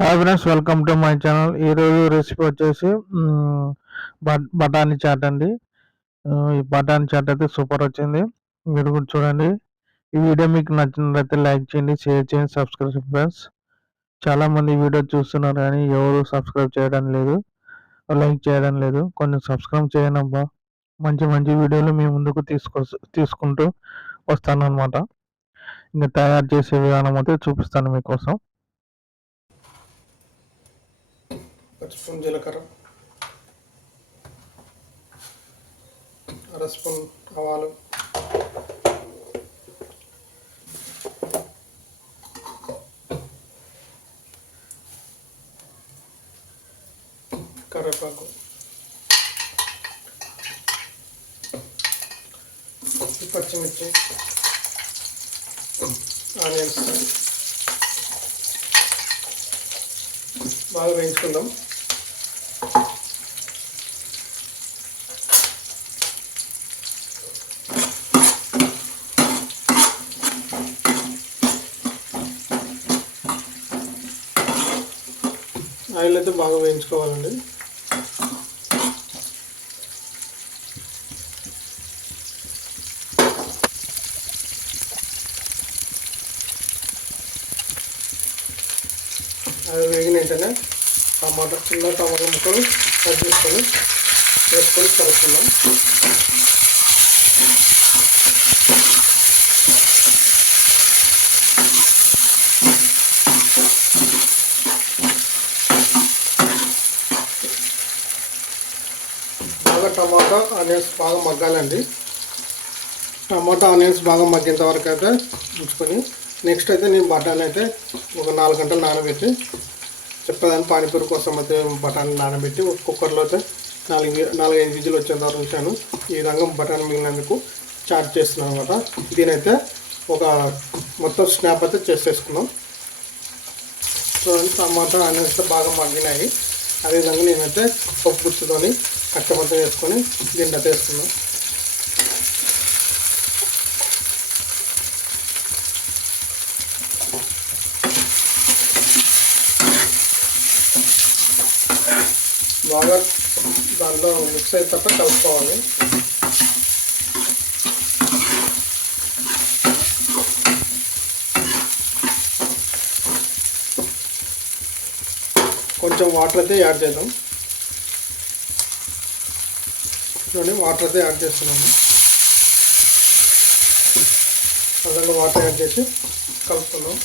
Hi friends, welcome to my channel. ఈరోజు recipe వచ్చేసి బఠానీ చాట్ అండి. ఈ బఠానీ చాట్ అయితే సూపర్ వచ్చింది. మీరు కూడా చూడండి. ఈ వీడియో మీకు నచ్చినట్లయితే లైక్ చేయండి, షేర్ చేయండి, సబ్స్క్రైబ్ చేయండి ఫ్రెండ్స్. చాలామంది వీడియో చూస్తున్నారు కానీ ఎవరు సబ్స్క్రైబ్ చేయడం లేదు, లైక్ చేయడం లేదు. కొంచెం సబ్స్క్రైబ్ చేయండి అబ్బా. మంచి మంచి వీడియోలు మీ ముందుకు తీసుకుంటూ వస్తాను అనమాట. ఇంకా తయారు చేసే విధానం అయితే చూపిస్తాను మీకోసం. స్పూన్ జీలకర్ర, అర స్పూన్ ఆవాలు, కరివేపాకు, పచ్చిమిర్చి, ఆనియన్స్ బాగా వేయించుకుందాం. ఆయిల్ అయితే బాగా వేయించుకోవాలండి. అది వేగిన వెంటనే చిన్న టమాటా ముక్కలు కట్ చేసుకొని వేసుకొని కలుపుకుందాం. టమాటా ఆనియన్స్ బాగా మగ్గాలండి. టమాటా ఆనియన్స్ బాగా మగ్గేంత వరకు అయితే ఉంచుకొని నెక్స్ట్ అయితే నేను బఠానీ అయితే ఒక 4 గంటలు నానబెట్టి చెప్పేదాన్ని పానీపూరి కోసం అయితే బఠానీ నానబెట్టి కుక్కర్లో అయితే 4-5 విజిల్ వచ్చేంత వరకు ఉంచాను. ఈ విధంగా బఠానీ మిగిలినందుకు చాట్ చేస్తున్నాను అనమాట. దీనైతే ఒక మొత్తం స్నాప్ అయితే చేసేసుకున్నాం. చూడండి, టమాటా ఆనియన్స్ బాగా మగ్గినాయి. అదేవిధంగా నేనైతే పప్పు గుర్తుతోని కట్టమొత్తం వేసుకొని దీంట్లో వేసుకున్నాం. బాగా దాంట్లో మిక్స్ అయిన తప్ప కలుపుకోవాలి. కొంచెం వాటర్ అయితే యాడ్ చేద్దాం. చూడండి, వాటర్ అయితే యాడ్ చేస్తున్నాము. అదనంగా వాటర్ యాడ్ చేసి కలుపుతున్నాం.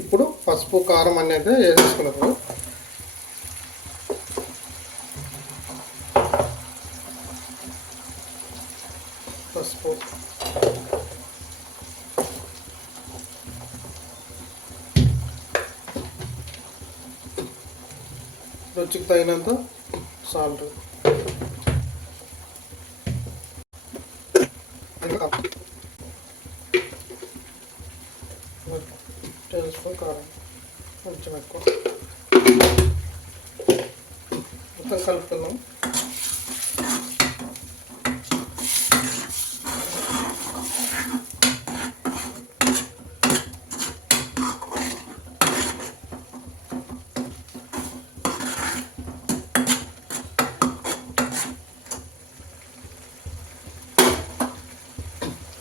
ఇప్పుడు పసుపు కారం అన్నీ అయితే వేసేసుకున్నాము. పసుపు, రుచికి తగినంత సాల్ట్, టేబుల్ స్పూన్ కారం, కొంచెం ఎక్కువ మొత్తం కలుపుకుందాం.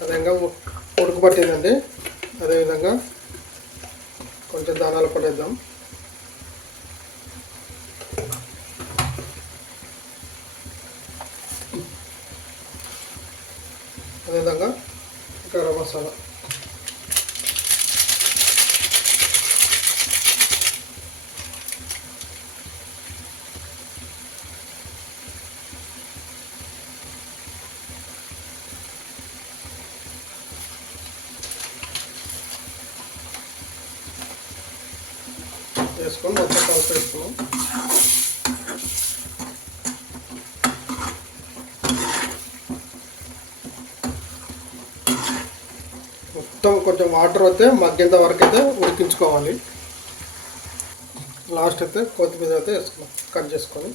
అదేవిధంగా ఉడుకు పట్టిందండి. అదేవిధంగా కొంచెం ధనియాల పొడి వేద్దాం. అదేవిధంగా గరం మసాలా, వేసుకొని మొత్తం కలిపేసుకున్నాం. మొత్తం కొంచెం వాటర్ అయితే మగ్గేంత వరకు అయితే ఉడికించుకోవాలి. లాస్ట్ అయితే కొత్తిమీర అయితే వేసుకున్నాం. కట్ చేసుకొని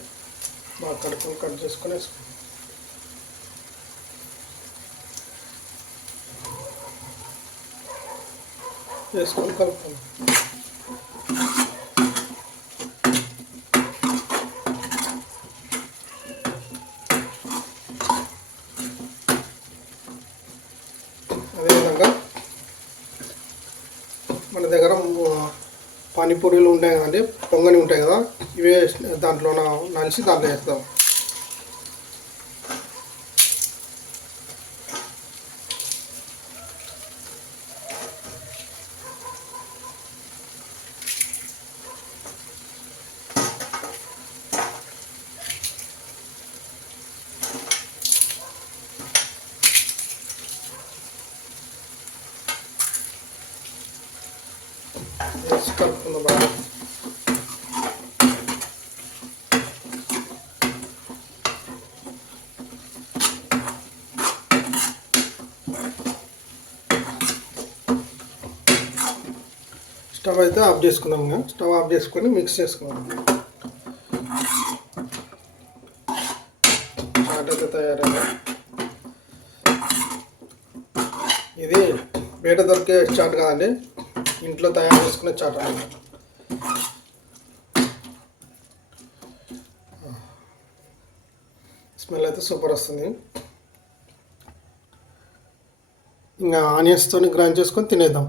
బాగా కట్ చేసుకొని వేసుకున్నాం. వేసుకొని కలుపుకుందాం. అదేవిధంగా మన దగ్గర పానీపూరీలు ఉంటాయి కదండి, పొంగని ఉంటాయి కదా, ఇవే దాంట్లో నంచి దాంట్లో వేస్తాం. వేసి కలుపుకుందాం బాగా. స్టవ్ అయితే ఆఫ్ చేసుకుందాం. ఇంకా స్టవ్ ఆఫ్ చేసుకొని మిక్స్ చేసుకుందాం. చాట్ అయితే తయారైంది. ఇది బయట దొరికే చాట్ కాదండి, ఇంట్లో తయారు చేసుకునే చాట్ అన్నమాట. స్మెల్ అయితే సూపర్ వస్తుంది. ఇంకా ఆనియన్స్తో గ్రైండ్ చేసుకొని తినేద్దాం.